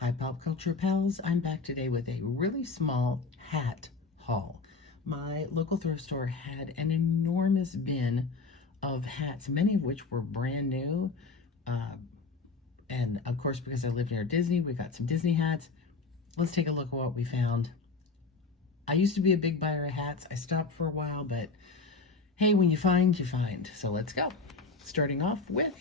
Hi Pop Culture Pals, I'm back today with a really small hat haul. My local thrift store had an enormous bin of hats, many of which were brand new. Uh, and of course, because I live near Disney, we got some Disney hats. Let's take a look at what we found. I used to be a big buyer of hats. I stopped for a while, but hey, when you find, you find. So let's go. Starting off with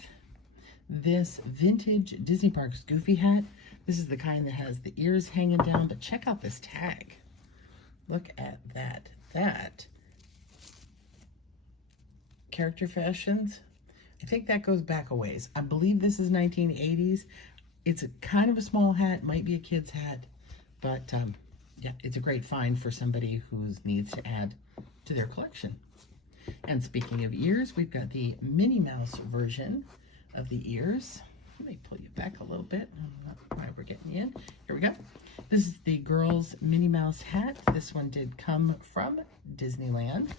this vintage Disney Parks Goofy hat. This is the kind that has the ears hanging down, but check out this tag. Look at that. That Character Fashions. I think that goes back a ways. I believe this is 1980s. It's a kind of a small hat, might be a kid's hat, but yeah, it's a great find for somebody who needs to add to their collection. And speaking of ears, we've got the Minnie Mouse version of the ears. Let me pull you back a little bit. Why we're getting you in. Here we go. This is the girls' Minnie Mouse hat. This one did come from Disneyland.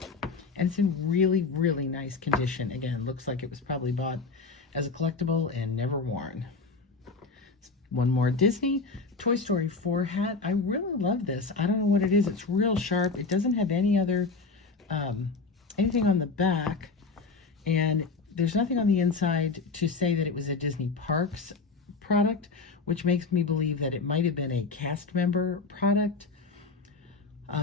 And it's in really, really nice condition. Again, looks like it was probably bought as a collectible and never worn. One more Disney Toy Story 4 hat. I really love this. I don't know what it is. It's real sharp. It doesn't have any other, anything on the back. And there's nothing on the inside to say that it was a Disney Parks product, which makes me believe that it might have been a cast member product,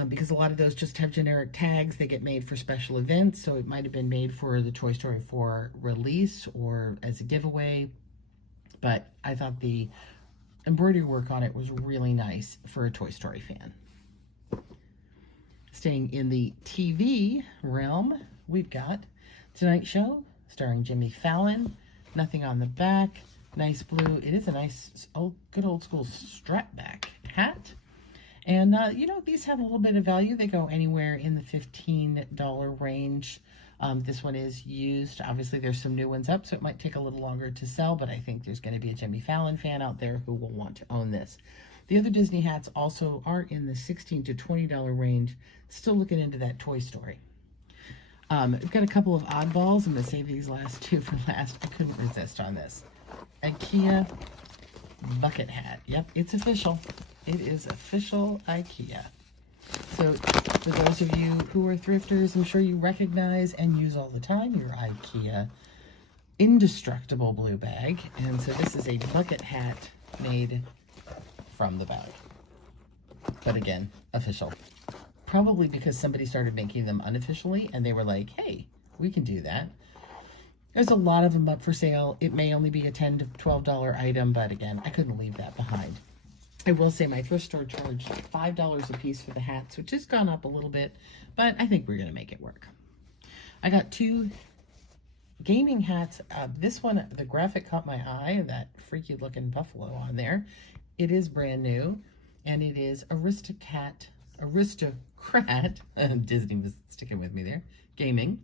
because a lot of those just have generic tags. They get made for special events, so it might have been made for the Toy Story 4 release or as a giveaway. But I thought the embroidery work on it was really nice for a Toy Story fan. Staying in the TV realm, we've got Tonight Show, starring Jimmy Fallon. Nothing on the back. Nice blue. It is a nice, good old school strap back hat. And, you know, these have a little bit of value. They go anywhere in the $15 range. This one is used. Obviously, there's some new ones up, so it might take a little longer to sell, but I think there's going to be a Jimmy Fallon fan out there who will want to own this. The other Disney hats also are in the $16 to $20 range. Still looking into that Toy Story. We've got a couple of oddballs. I'm going to save these last two for last. I couldn't resist on this. IKEA bucket hat. Yep, it's official. It is official IKEA. So for those of you who are thrifters, I'm sure you recognize and use all the time your IKEA indestructible blue bag. And so this is a bucket hat made from the bag. But again, official. Probably because somebody started making them unofficially and they were like, hey, we can do that. There's a lot of them up for sale. It may only be a $10 to $12 item, but again, I couldn't leave that behind. I will say my thrift store charged $5 a piece for the hats, which has gone up a little bit, but I think we're going to make it work. I got two gaming hats. This one, the graphic caught my eye, that freaky looking buffalo on there. It is brand new, and it is Aristocrat, Disney was sticking with me there, gaming.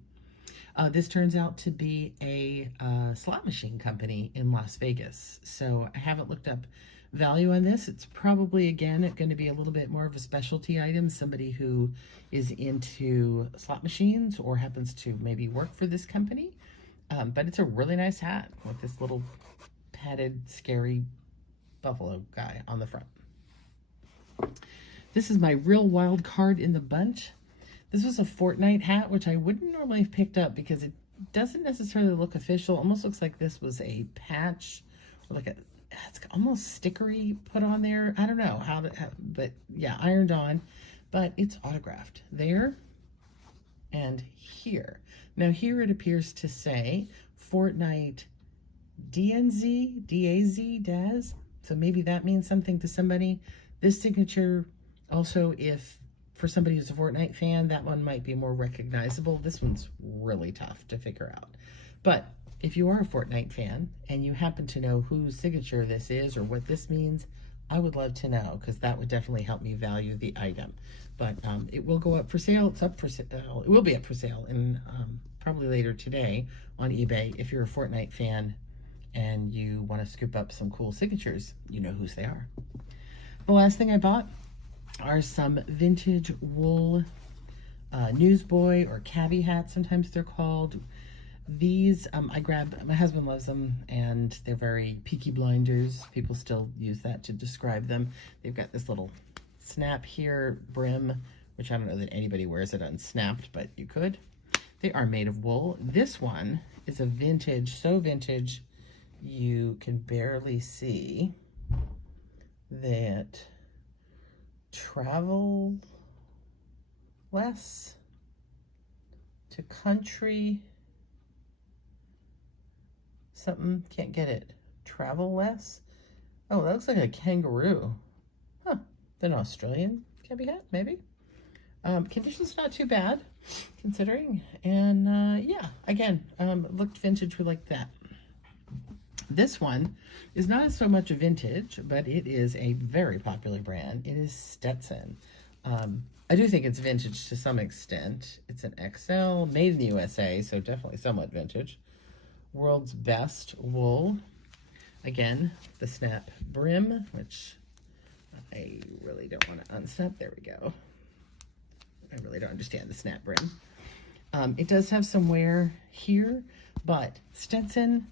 This turns out to be a slot machine company in Las Vegas. So I haven't looked up value on this. It's probably, again, going to be a little bit more of a specialty item. Somebody who is into slot machines or happens to maybe work for this company. But it's a really nice hat with this little padded, scary buffalo guy on the front. This is my real wild card in the bunch. This was a Fortnite hat, which I wouldn't normally have picked up because it doesn't necessarily look official. Almost looks like this was a patch, or like it's almost stickery put on there. I don't know how to, but yeah, ironed on. But it's autographed there and here. Now here it appears to say Fortnite DAZ. So maybe that means something to somebody. This signature also, if for somebody who's a Fortnite fan, that one might be more recognizable. This one's really tough to figure out. But if you are a Fortnite fan and you happen to know whose signature this is or what this means, I would love to know, because that would definitely help me value the item. But it will go up for sale. It's up for sale. It will be up for sale in probably later today on eBay. If you're a Fortnite fan and you want to scoop up some cool signatures, you know whose they are. The last thing I bought are some vintage wool newsboy or cabbie hats, sometimes they're called. These, I grabbed, my husband loves them, and they're very Peaky Blinders. People still use that to describe them. They've got this little snap here, brim, which I don't know that anybody wears it unsnapped, but you could. They are made of wool. This one is a vintage, so vintage, you can barely see that travel less to country something, can't get it. Travel less. Oh, that looks like a kangaroo. Huh, an Australian cabbie hat, maybe. Condition's not too bad, considering. And yeah, again, looked vintage, we like that. This one is not so much a vintage, but it is a very popular brand. It is Stetson. I do think it's vintage to some extent. It's an XL, made in the USA, so definitely somewhat vintage. World's best wool. Again, the snap brim, which I really don't want to unsnap. There we go. I really don't understand the snap brim. It does have some wear here, but Stetson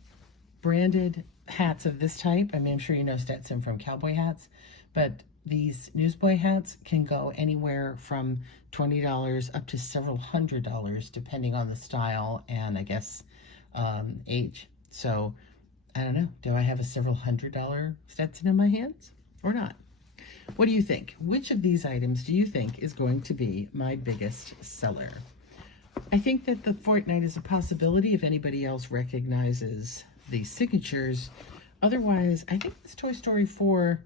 branded hats of this type, I mean, I'm sure you know Stetson from cowboy hats, but these newsboy hats can go anywhere from $20 up to several $100s, depending on the style and I guess age. So I don't know, do I have a several $100 Stetson in my hands or not? What do you think? Which of these items do you think is going to be my biggest seller? I think that the Fortnite is a possibility if anybody else recognizes the signatures. Otherwise, I think it's Toy Story 4,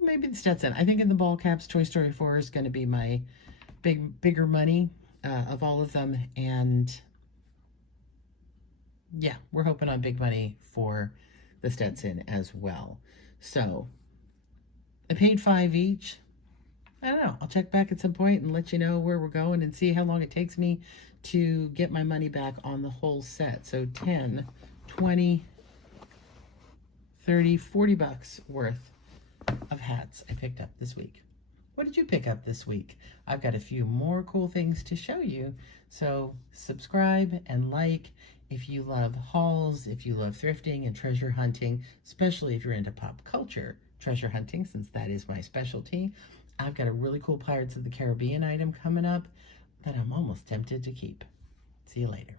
maybe the Stetson. I think in the ball caps, Toy Story 4 is going to be my bigger money of all of them. And yeah, we're hoping on big money for the Stetson as well. So I paid $5 each. I don't know. I'll check back at some point and let you know where we're going and see how long it takes me to get my money back on the whole set. So 10, 20, 30, 40 bucks worth of hats I picked up this week. What did you pick up this week? I've got a few more cool things to show you. So subscribe and like if you love hauls, if you love thrifting and treasure hunting, especially if you're into pop culture treasure hunting, since that is my specialty. I've got a really cool Pirates of the Caribbean item coming up that I'm almost tempted to keep. See you later.